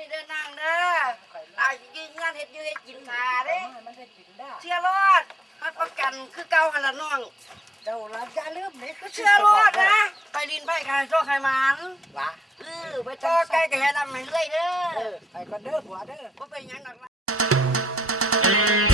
นี่เดินนั่งเด้อตายกินงานเฮ็ดอยู่เฮ็ดกินขาเด้เชื่อรอดรับประกันคือเก่าหั่นล่ะน้องเจ้าละอย่าลืมนี่ เชื่อรอดนะไปลินไปขายโชคขายมัน วะไปต่อไกลก็ให้ดำให้เรื่อยเด้อไปก็เด้อผัวเด้อบ่เป็นหยังดอก